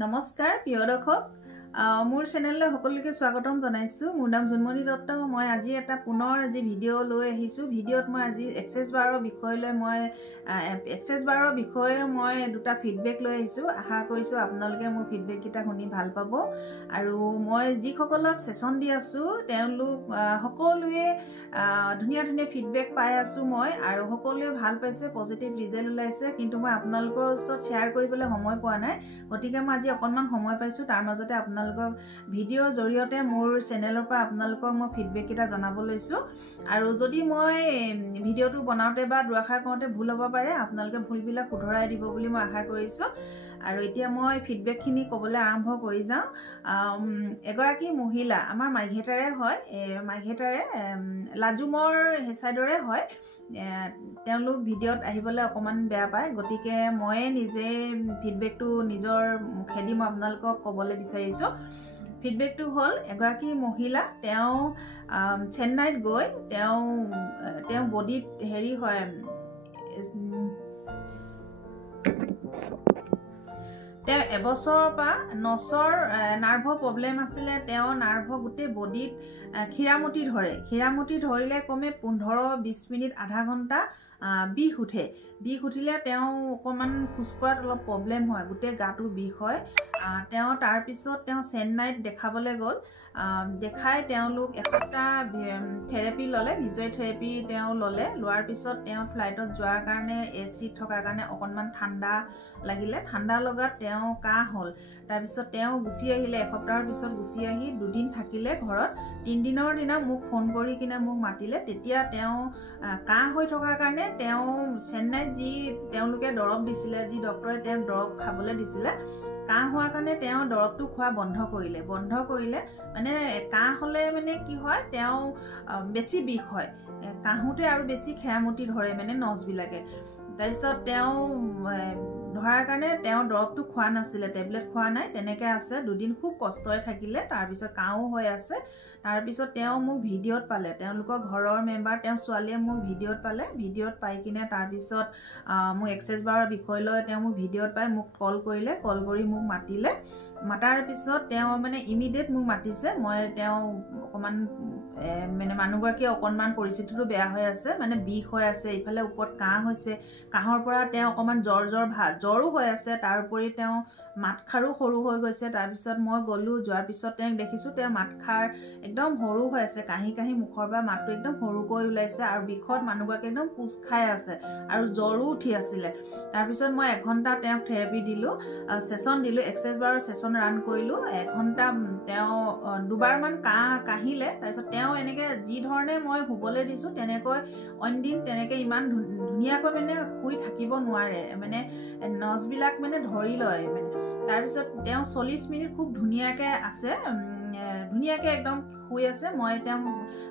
নমস্কাৰ প্ৰিয় দৰ্শক মোৰ চেনেললৈ সকলোকে স্বাগতম জনাইছো। মোৰ নাম জন্মনি দত্ত। মই আজি এটা পুনৰ ভিডিঅ' লৈ আহিছো। ভিডিঅ'ত মই আজি এক্সেছ বাৰৰ বিষয়ে মই দুটা ফিডবেক লৈ আহিছো। আশা কৰিছো আপোনালোকে মোৰ ফিডবেক কেইটা শুনি ভাল পাব। আৰু মই যিসকলক সেশন দি আছো তেওঁলোক সকলোৱে ধুনীয়া ধুনীয়া ফিডবেক পাই আছো মই, আৰু সকলোৱে ভাল পাইছে, পজিটিভ ৰিজাল্ট ওলাইছে। কিন্তু মই আপোনালোকৰ ওচৰত শ্বেয়াৰ কৰিবলৈ সময় পোৱা নাই, গতিকে মই আজি অকণমান সময় পাইছো। তাৰ মাজতে আপোনালোকক ভিডিঅ'ৰ জৰিয়তে মোৰ চেনেলৰ পৰা আপোনালোকক মই ফিডবেক কেইটা জনাব লৈছো। আৰু যদি মই ভিডিঅ'টো বনাওঁতে বা দুআষাৰ কওঁতে ভুল হ'ব পাৰে, আপোনালোকে ভুলবিলাক শুধৰাই দিব বুলি মই আশা কৰিছো। আৰু এতিয়া মই ফিডবেকখিনি ক'বলৈ আৰম্ভ কৰি যাওঁ। এগৰাকী মহিলা, আমাৰ মাৰ্ঘেটাৰে হয়, মাৰ্ঘেটাৰে লাজুমৰ হেচাইডৰে হয়। তেওঁলোক ভিডিঅ'ত আহিবলৈ অকণমান বেয়া পায়, গতিকে ময়ে নিজে ফিডবেকটো নিজৰ মুখেদি মই আপোনালোকক ক'বলৈ বিচাৰিছোঁ। ফিডবেকটো হ'ল, এগৰাকী মহিলা, তেওঁ চেন্নাইত গৈ তেওঁ বডিত হেৰি হয়, তেওঁ এবছৰৰ পৰা নচৰ নাৰ্ভৰ প্ৰব্লেম আছিলে। তেওঁ নাৰ্ভৰ গোটেই বডিত খিৰামুটি ধৰে। খিৰামুটি ধৰিলে কমে 15-20 মিনিট, আধা ঘণ্টা বিষ উঠে। বিষ উঠিলে তেওঁ অকণমান খোজ কঢ়াত অলপ প্ৰব্লেম হয়, গোটেই গাটো বিষ হয়। তেওঁ তাৰপিছত তেওঁ চেন্নাইত দেখাবলৈ গ'ল। দেখাই তেওঁলোক এসপ্তাহ থেৰাপি ল'লে, ফিজিঅ'থেৰাপি তেওঁ ল'লে। লোৱাৰ পিছত তেওঁ ফ্লাইটত যোৱাৰ কাৰণে এচিত থকাৰ কাৰণে অকণমান ঠাণ্ডা লাগিলে। ঠাণ্ডা লগাত তেওঁ কাহ হ'ল। তাৰপিছত তেওঁ গুচি আহিলে। এসপ্তাহৰ পিছত গুচি আহি 2 দিন থাকিলে ঘৰত। 3 দিনৰ দিনা মোক ফোন কৰি কিনে মোক মাতিলে। তেতিয়া তেওঁ কাহ হৈ থকাৰ কাৰণে তেওঁ চেন্নাইত তেওঁলোকে দৰৱ দিছিলে, যি ডক্টৰে তেওঁক দৰৱ খাবলৈ দিছিলে, কাহ হোৱাৰ কাৰণে তেওঁ দৰৱটো খোৱা বন্ধ কৰিলে। মানে কাহ হ'লে মানে কি হয়, তেওঁ বেছি বিষ হয়, কাহোঁতে আৰু বেছি খেৰামুটি ধৰে মানে নচবিলাকে। তাৰপিছত তেওঁ ধৰাৰ কাৰণে তেওঁ দৰৱটো খোৱা নাছিলে, টেবলেট খোৱা নাই, তেনেকৈ আছে। 2 দিন খুব কষ্টৰে থাকিলে। তাৰপিছত কাহো হৈ আছে। তাৰপিছত তেওঁ মোক ভিডিঅ'ত পালে, তেওঁলোকৰ ঘৰৰ মেম্বাৰ, তেওঁ ছোৱালীয়ে মোক ভিডিঅ'ত পালে। ভিডিঅ'ত পাই কিনে তাৰপিছত মোক এক্সেছ বাৰৰ বিষয় লৈ তেওঁ মোক ভিডিঅ'ত পাই মোক কল কৰিলে। কল কৰি মোক মাতিলে। মাতাৰ পিছত তেওঁ মানে ইমিডিয়েট মোক মাতিছে। তেওঁ অকণমান মানে মানুহগৰাকীয়ে অকণমান পৰিস্থিতিটো বেয়া হৈ আছে, মানে বিষ হৈ আছে, ইফালে ওপৰত কাহ হৈছে। কাহৰ পৰা তেওঁ অকণমান জ্বৰো হৈ আছে। তাৰ উপৰি তেওঁ মাতষাৰো সৰু হৈ গৈছে। তাৰপিছত মই গ'লোঁ, যোৱাৰ পিছত তেওঁক দেখিছোঁ, তেওঁ মাতষাৰ একদম সৰু হৈ আছে, কাহি কাহি মুখৰ পৰা মাতটো একদম সৰুকৈ ওলাইছে, আৰু বিষত মানুহগৰাকী একদম কোচ খাই আছে, আৰু জ্বৰো উঠি আছিলে। তাৰপিছত মই 1 ঘণ্টা তেওঁক থেৰাপি দিলোঁ, ছেশ্যন দিলোঁ, এক্সেছ বাৰৰ ছেশ্যন ৰান কৰিলোঁ। 1 ঘণ্টা তেওঁ 2 বাৰমান কাহিলে। তাৰপিছত তেওঁ এনেকৈ যি ধৰণে মই শুবলৈ দিছোঁ তেনেকৈ অইন দিন তেনেকৈ ইমান ধুনীয়াকৈ মানে শুই থাকিব নোৱাৰে, মানে নচবিলাক মানে ধৰি লয় মানে। তাৰপিছত তেওঁ 40 মিনিট খুব ধুনীয়াকৈ আছে, ধুনীয়াকৈ একদম শুই আছে। মই তেওঁ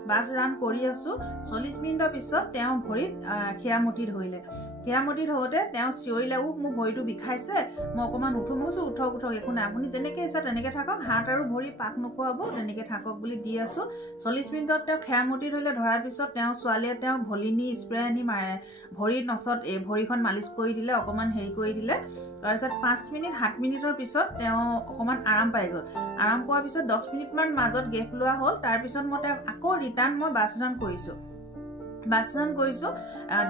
বাছ ৰান কৰি আছোঁ। 40 মিনিটৰ পিছত তেওঁ ভৰিত খিৰামুটি ধৰিলে। খিৰামুটি ধৰোঁতে তেওঁ চিঞৰিলে, মোৰ ভৰিটো বিষাইছে, মই অকণমান উঠোঁ। মই কৈছোঁ, উঠক, একো নাই, আপুনি যেনেকৈ আছে তেনেকৈ থাকক, হাত আৰু ভৰি পাক নোখোৱাব, তেনেকৈ থাকক বুলি দি আছোঁ। 40 মিনিটত তেওঁ খিৰামুটি ধৰাৰ পিছত তেওঁ ছোৱালীয়ে তেওঁক ভলিনী স্প্ৰে আনি ভৰিৰ নচত ভৰিখন মালিচ কৰি দিলে, অকণমান হেৰি কৰি দিলে। তাৰপিছত 5-7 মিনিটৰ পিছত তেওঁ অকণমান আৰাম পাই গ'ল। আৰাম পোৱাৰ পিছত 10 মিনিটমান মাজত গেপ লোৱা হ'ল। তাৰপিছত মই তেওঁক আকৌ ৰিটাৰ্ণ বাছ ৰান কৰিছোঁ।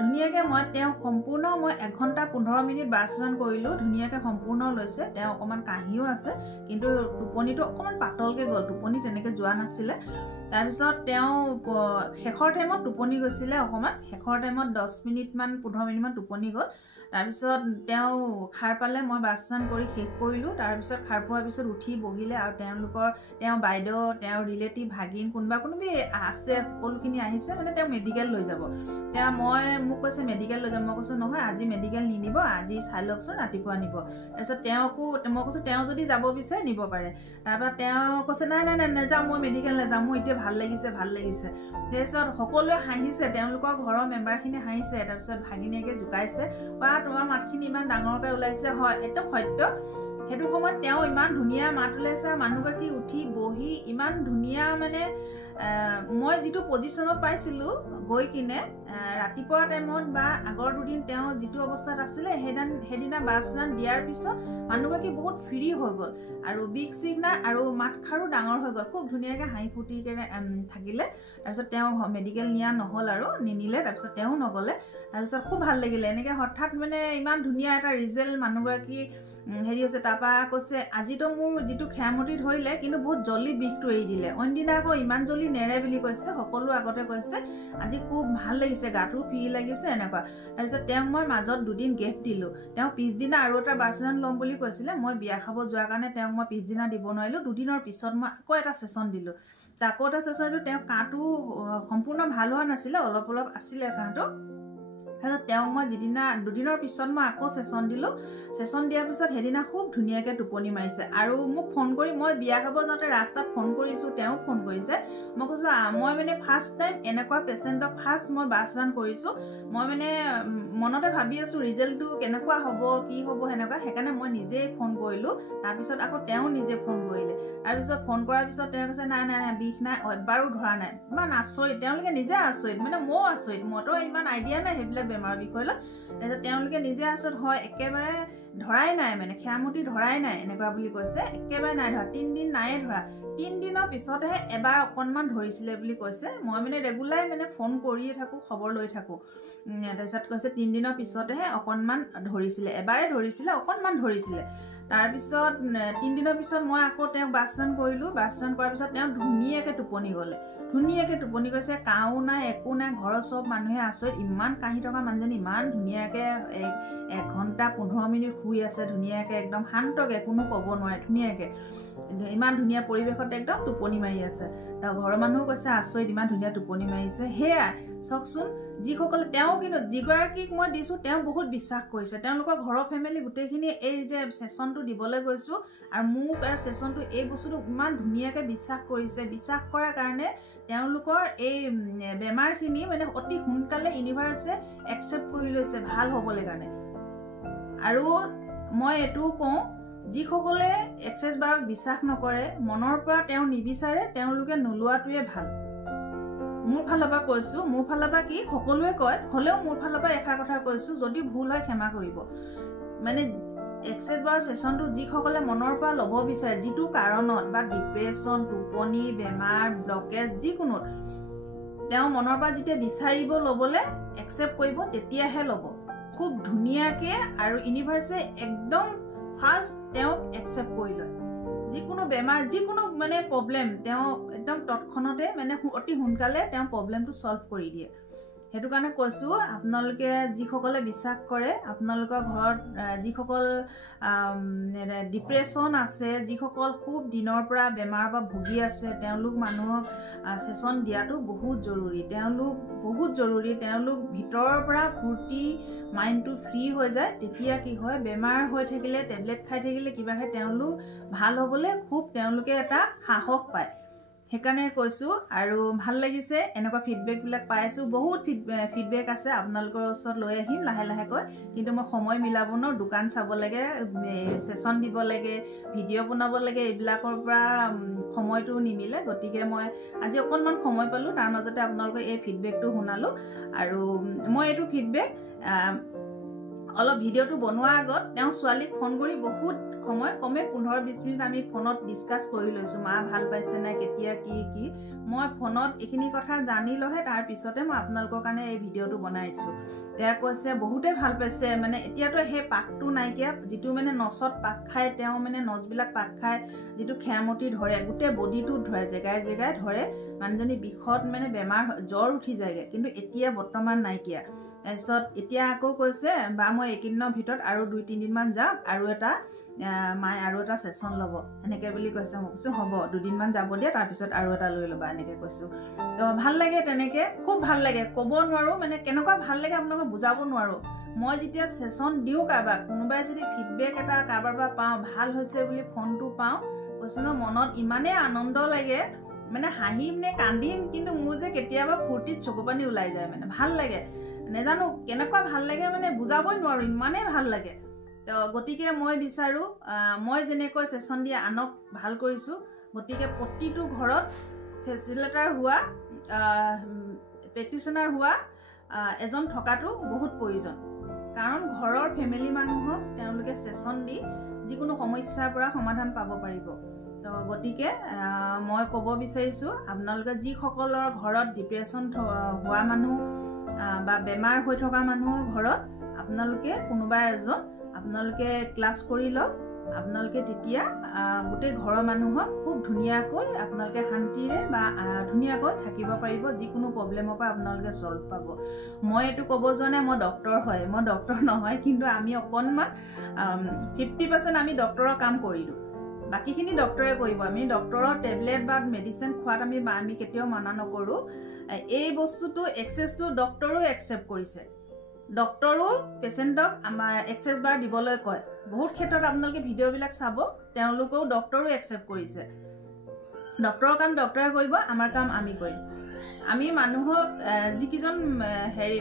ধুনীয়াকৈ তেওঁ সম্পূৰ্ণ 1 ঘণ্টা 15 মিনিট বাছ ৰান কৰিলোঁ। ধুনীয়াকৈ সম্পূৰ্ণ লৈছে। তেওঁ অকণমান কাহিও আছে, কিন্তু টোপনিটো অকণমান পাতলকৈ গ'ল, টোপনি তেনেকৈ যোৱা নাছিলে। তাৰপিছত তেওঁ শেষৰ টাইমত টোপনি গৈছিলে অকণমান, শেষৰ টাইমত 10 মিনিটমান 15 মিনিটমান টোপনি গ'ল। তাৰপিছত তেওঁ সাৰ পালে। মই বাছ ৰান কৰি শেষ কৰিলোঁ। তাৰপিছত সাৰ পোৱাৰ পিছত উঠি বহিলে, আৰু তেওঁ বাইদেউ, তেওঁৰ ৰিলেটিভ, ভাগিন, কোনোবি আছে, সকলোখিনি আহিছে, মানে তেওঁ মেডিকেল লৈ যাব। মোক কৈছে মেডিকেল লৈ যাম। মই কৈছোঁ নহয়, আজি মেডিকেল নিনিব, আজি চাই লওকচোন, ৰাতিপুৱা নিব। তাৰপিছত মই কৈছোঁ তেওঁ যদি যাব বিচাৰে নিব পাৰে। তাৰপৰা তেওঁ কৈছে নাই নাযাওঁ, মই মেডিকেল নাযাওঁ, মোৰ এতিয়া ভাল লাগিছে। তাৰপিছত সকলোৱে হাঁহিছে, তেওঁলোকৰ ঘৰৰ মেম্বাৰখিনি হাঁহিছে। তাৰপিছত ভাগিনীয়েকে জোকাইছে, তোমাৰ মাতখিনি ইমান ডাঙৰকৈ ওলাইছে। হয়, একদম সত্য। সেইটো সময়ত তেওঁ ইমান ধুনীয়া মাত ওলাইছে, মানুহগৰাকী উঠি বহি ইমান ধুনীয়া, মানে মই যিটো পজিশ্যনত পাইছিলোঁ গৈ কিনে ৰাতিপুৱা টাইমত বা আগৰ দুদিন তেওঁ যিটো অৱস্থাত আছিলে সেইদিনা বাছদান দিয়াৰ পিছত মানুহগৰাকী বহুত ফ্ৰী হৈ গ'ল আৰু বিষ চিষ নাই আৰু মাতষাৰো ডাঙৰ হৈ গ'ল খুব ধুনীয়াকৈ হাঁহি ফূৰ্তিকৈ থাকিলে তাৰপিছত তেওঁ মেডিকেল নিয়া নহ'ল আৰু নিনিলে তাৰপিছত তেওঁ নগ'লে তাৰপিছত খুব ভাল লাগিলে এনেকৈ হঠাৎ মানে ইমান ধুনীয়া এটা ৰিজাল্ট মানুহগৰাকী হেৰি হৈছে তাৰপৰা কৈছে আজিতো মোৰ যিটো খেৰামতি ধৰিলে কিন্তু বহুত জল্দি বিষটো এৰি দিলে অইনদিনা আকৌ ইমান জল্দি নেৰে বুলি কৈছে সকলো আগতে কৈছে আজি খুব ভাল লাগিছে গাটো ফ্ৰী লাগিছে এনেকুৱা তাৰপিছত তেওঁক মই মাজত দুদিন গেপ দিলোঁ তেওঁ পিছদিনা আৰু এটা বাছদান ল'ম বুলি কৈছিলে মই বিয়া খাব যোৱাৰ কাৰণে তেওঁক মই পিছদিনা দিব নোৱাৰিলোঁ দুদিনৰ পিছত মই আকৌ এটা ছেশ্যন দিলোঁ আকৌ এটা ছেশ্যন দিলোঁ তেওঁ কাহটো সম্পূৰ্ণ ভাল হোৱা নাছিলে অলপ অলপ আছিলে কাহটো তাৰপিছত তেওঁক মই দুদিনৰ পিছত মই আকৌ ছেশ্যন দিলোঁ ছেশ্যন দিয়াৰ পিছত সেইদিনা খুব ধুনীয়াকৈ টোপনি মাৰিছে আৰু মোক ফোন কৰি মই বিয়া খাব যাওঁতে ৰাস্তাত ফোন কৰিছোঁ তেওঁ ফোন কৰিছে মই কৈছোঁ মই মানে ফাৰ্ষ্ট টাইম এনেকুৱা পেচেণ্টক ফাৰ্ষ্ট মই বাছদান কৰিছোঁ মই মানে মনতে ভাবি আছোঁ ৰিজাল্টটো কেনেকুৱা হ'ব কি হ'ব সেনেকুৱা সেইকাৰণে মই নিজেই ফোন কৰিলোঁ তাৰপিছত আকৌ তেওঁ নিজে ফোন কৰিলে তাৰপিছত ফোন কৰাৰ পিছত তেওঁ কৈছে নাই নাই নাই বিষ নাই এবাৰো ধৰা নাই ইমান আচৰিত তেওঁলোকে নিজে আচৰিত মানে ময়ো আচৰিত মইতো ইমান আইডিয়া নাই সেইবিলাক বেমাৰৰ বিষয়ে লৈ তাৰপিছত তেওঁলোকে নিজে আচৰিত হয় একেবাৰে ধৰাই নাই মানে খেৰামতি ধৰাই নাই এনেকুৱা বুলি কৈছে একেবাৰে নাই ধৰা 3 দিন নাইয়ে ধৰা 3 দিনৰ পিছতহে এবাৰ অকণমান ধৰিছিলে বুলি কৈছে মই মানে ৰেগুলাৰ মানে ফোন কৰিয়ে থাকোঁ খবৰ লৈ থাকোঁ তাৰপিছত কৈছে 3 দিনৰ পিছতহে অকণমান ধৰিছিলে এবাৰে ধৰিছিলে অকণমান ধৰিছিলে তাৰপিছত 3 দিনৰ পিছত মই আকৌ তেওঁক বাছদান কৰিলোঁ বাছদান কৰাৰ পিছত তেওঁ ধুনীয়াকৈ টোপনি গ'লে ধুনীয়াকৈ টোপনি গৈছে কাহো নাই একো নাই ঘৰৰ চব মানুহে আচৰিত ইমান কাহি থকা মানুহজনী ইমান ধুনীয়াকৈ 1 ঘণ্টা 15 মিনিট শুই আছে ধুনীয়াকৈ একদম শান্তকৈ কোনো ক'ব নোৱাৰে ধুনীয়াকৈ ইমান ধুনীয়া পৰিৱেশত একদম টোপনি মাৰি আছে তাৰ ঘৰৰ মানুহো কৈছে আচৰিত ইমান ধুনীয়া টোপনি মাৰিছে সেয়াই চাওকচোন যিসকলে তেওঁ কিন্তু যিগৰাকীক মই দিছোঁ তেওঁ বহুত বিশ্বাস কৰিছে তেওঁলোকৰ ঘৰৰ ফেমিলি গোটেইখিনি এই যে ছেশ্যনটো দিবলৈ গৈছোঁ আৰু মোক আৰু ছেশ্যনটো এই বস্তুটো ইমান ধুনীয়াকৈ বিশ্বাস কৰিছে বিশ্বাস কৰাৰ কাৰণে তেওঁলোকৰ এই বেমাৰখিনি মানে অতি সোনকালে ইউনিভাৰ্ছে একচেপ্ট কৰি লৈছে ভাল হ'বলৈ কাৰণে আৰু মই এইটোও কওঁ যিসকলে এক্সেছ বাৰক বিশ্বাস নকৰে মনৰ পৰা তেওঁ নিবিচাৰে তেওঁলোকে নোলোৱাটোৱে ভাল মোৰ ফালৰ পৰা কৈছোঁ মোৰ ফালৰ পৰা কি সকলোৱে কয় হ'লেও মোৰ ফালৰ পৰা এষাৰ কথা কৈছোঁ যদি ভুল হয় ক্ষমা কৰিব মানে এক্সেছ বাৰ ছেশ্যনটো যিসকলে মনৰ পৰা ল'ব বিচাৰে যিটো কাৰণত বা ডিপ্ৰেশ্যন টোপনি বেমাৰ ব্লকেজ যিকোনো তেওঁ মনৰ পৰা যেতিয়া বিচাৰিব ল'বলৈ একচেপ্ট কৰিব তেতিয়াহে ল'ব খুব ধুনীয়াকৈ আৰু ইউনিভাৰ্ছে একদম ফাৰ্ষ্ট তেওঁক একচেপ্ট কৰি লয় যিকোনো বেমাৰ যিকোনো মানে প্ৰব্লেম তেওঁ একদম তৎক্ষণতে মানে অতি সোনকালে তেওঁ প্ৰব্লেমটো সলভ কৰি দিয়ে সেইটো কাৰণে কৈছোঁ আপোনালোকে যিসকলে বিশ্বাস কৰে আপোনালোকৰ ঘৰত যিসকল ডিপ্ৰেশ্যন আছে যিসকল খুব দিনৰ পৰা বেমাৰৰ পৰা ভুগি আছে তেওঁলোক মানুহক ছেশ্যন দিয়াটো বহুত জৰুৰী তেওঁলোক ভিতৰৰ পৰা ফূৰ্তি মাইণ্ডটো ফ্ৰী হৈ যায় তেতিয়া কি হয় বেমাৰ হৈ থাকিলে টেবলেট খাই থাকিলে কিবা হয় তেওঁলোক ভাল হ'বলৈ খুব তেওঁলোকে এটা সাহস পায় সেইকাৰণে কৈছোঁ আৰু ভাল লাগিছে এনেকুৱা ফিডবেকবিলাক পাই আছোঁ বহুত ফিডবেক আছে আপোনালোকৰ ওচৰত লৈ আহিম লাহে লাহেকৈ কিন্তু মই সময় মিলাব নোৱাৰোঁ দোকান চাব লাগে ছেশ্যন দিব লাগে ভিডিঅ' বনাব লাগে এইবিলাকৰ পৰা সময়টো নিমিলে গতিকে মই আজি অকণমান সময় পালোঁ তাৰ মাজতে আপোনালোকে এই ফিডবেকটো শুনালোঁ আৰু মই এইটো ফিডবেক অলপ ভিডিঅ'টো বনোৱাৰ আগত তেওঁ ছোৱালীক ফোন কৰি বহুত সময় কমে 15-20 মিনিট আমি ফোনত ডিছকাছ কৰি লৈছোঁ মা ভাল পাইছে নাই কেতিয়া কি মই ফোনত এইখিনি কথা জানি লহে তাৰ পিছতে মই আপোনালোকৰ কাৰণে এই ভিডিঅ'টো বনাইছোঁ তেওঁ কৈছে বহুতে ভাল পাইছে মানে এতিয়াতো সেই পাকটো নাইকিয়া যিটো মানে নচত পাক খায় তেওঁ মানে নচবিলাক পাক খায় যিটো খেৰামতি ধৰে গোটেই বডিটোত ধৰে জেগাই জেগাই ধৰে মানুহজনী বিষত মানে বেমাৰ জ্বৰ উঠি যায়গৈ কিন্তু এতিয়া বৰ্তমান নাইকিয়া তাৰপিছত এতিয়া আকৌ কৈছে বা মই এইকেইদিনৰ ভিতৰত আৰু 2-3 দিনমান যাম আৰু এটা মায়ে আৰু এটা ছেশ্যন ল'ব এনেকৈ বুলি কৈছে মই কৈছোঁ হ'ব 2 দিনমান যাব দিয়া তাৰপিছত আৰু এটা লৈ ল'বা এনেকৈ কৈছোঁ তো ভাল লাগে তেনেকৈ খুব ভাল লাগে ক'ব নোৱাৰোঁ মানে কেনেকুৱা ভাল লাগে আপোনালোকক বুজাব নোৱাৰোঁ মই যেতিয়া ছেশ্যন দিওঁ কাৰোবাক কোনোবাই যদি ফিডবেক এটা কাৰোবাৰ পৰা পাওঁ ভাল হৈছে বুলি ফোনটো পাওঁ কৈছোঁ ন মনত ইমানেই আনন্দ লাগে মানে হাঁহিম নে কান্দিম কিন্তু মোৰ যে কেতিয়াবা ফূৰ্তিত চকু পানী ওলাই যায় মানে ভাল লাগে নেজানো কেনেকুৱা ভাল লাগে মানে বুজাবই নোৱাৰোঁ ইমানেই ভাল লাগে তো গতিকে মই বিচাৰোঁ মই যেনেকৈ ছেশ্যন দি আনক ভাল কৰিছোঁ গতিকে প্ৰতিটো ঘৰত ফেচিলেটাৰ হোৱা প্ৰেক্টিশ্যনাৰ হোৱা এজন থকাটো বহুত প্ৰয়োজন কাৰণ ঘৰৰ ফ্যামিলি মানুহক তেওঁলোকে সেশন দি যিকোনো সমস্যাৰ পৰা সমাধান পাব পাৰিব তো গতিকে মই ক'ব বিচাৰিছো আপোনালোকে যি সকলৰ ঘৰত ডিপ্ৰেছন হোৱা মানুহ বা বেমাৰ হৈ থকা মানুহৰ ঘৰত আপোনালোকে কোনোবা এজন আপোনালোকে ক্লাস কৰি লওক আপোনালোকে তেতিয়া গোটেই ঘৰৰ মানুহক খুব ধুনিয়াকৈ আপোনালোকে শান্তিৰে বা ধুনিয়াকৈ থাকিব পাৰিব যিকোনো প্ৰবলেমৰ পৰা আপোনালোকে সলভ পাব মই এটো ক'ব জনে মই ডক্টৰ হয় মই ডক্টৰ নহয় কিন্তু আমি অকনমান 50% আমি ডক্টৰৰ কাম কৰিলো বাকিখিনি ডক্টৰে কৰিব আমি ডক্টৰৰ টেবলেট বা মেডিচিন খোৱাত আমি কেতিয়াও মানা নকৰো এই বস্তুটো এক্সেসটো ডক্টৰো একসেপ্ট কৰিছে ডক্টৰো পেশেন্টক আমাৰ এক্সেস বাৰ দিবলৈ কয় বহুত ক্ষেত্ৰত আপোনালোকে ভিডিও বিলাক চাব তেওঁলোকও ডক্টৰো একসেপ্ট কৰিছে ডক্টৰৰ কাম ডক্টৰে কৰিব আমাৰ কাম আমি কৰিম আমি মানুহক যিকিজন হেৰি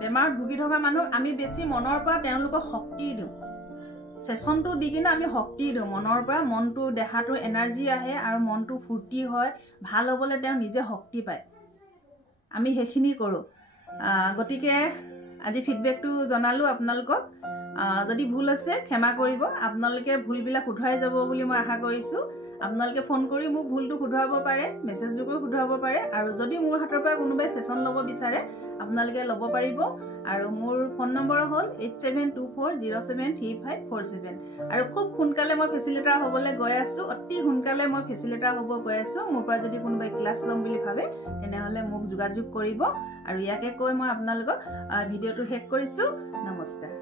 বেমাৰ ভুগি থকা মানুহ আমি বেছি মনৰ পৰা তেওঁলোকক শক্তি দিওঁ সেশনটো দি কিনে আমি শক্তি দিওঁ মনৰ পৰা মনটো দেহাটো এনাৰ্জি আহে আৰু মনটো ফুৰ্তি হয় ভাল হ'বলৈ তেওঁ নিজে শক্তি পায় আমি হেখিনি কৰো গতিকে আজি ফিডব্যাকটো জনালো আপোনালোকক যদি ভুল আছে ক্ষমা কৰিব আপোনালোকে ভুলবিলাক উঠাই যাব বুলি মই আশা কৰিছো আপোনালোকে ফোন কৰি মোক ভুলটো শুধৰাব পাৰে মেছেজ যোগে শুধৰাব পাৰে আৰু যদি মোৰ হাতৰ পৰা কোনোবাই সেশন ল'ব বিচাৰে আপোনালোকে ল'ব পাৰিব আৰু মোৰ ফোন নম্বৰ হ'ল 8724073547 আৰু খুব সোনকালে মই ফেসিলিটাৰ হ'বলৈ গৈ আছো অতি সোনকালে মই ফেসিলিটাৰ হ'ব গৈ আছো মোৰ পৰা যদি কোনোবাই ক্লাস ল'ম বুলি ভাবে তেনেহলে মোক যোগাযোগ কৰিব আৰু ইয়াকে কৈ মই আপোনালোকক ভিডিওটো শেষ কৰিছো নমস্কাৰ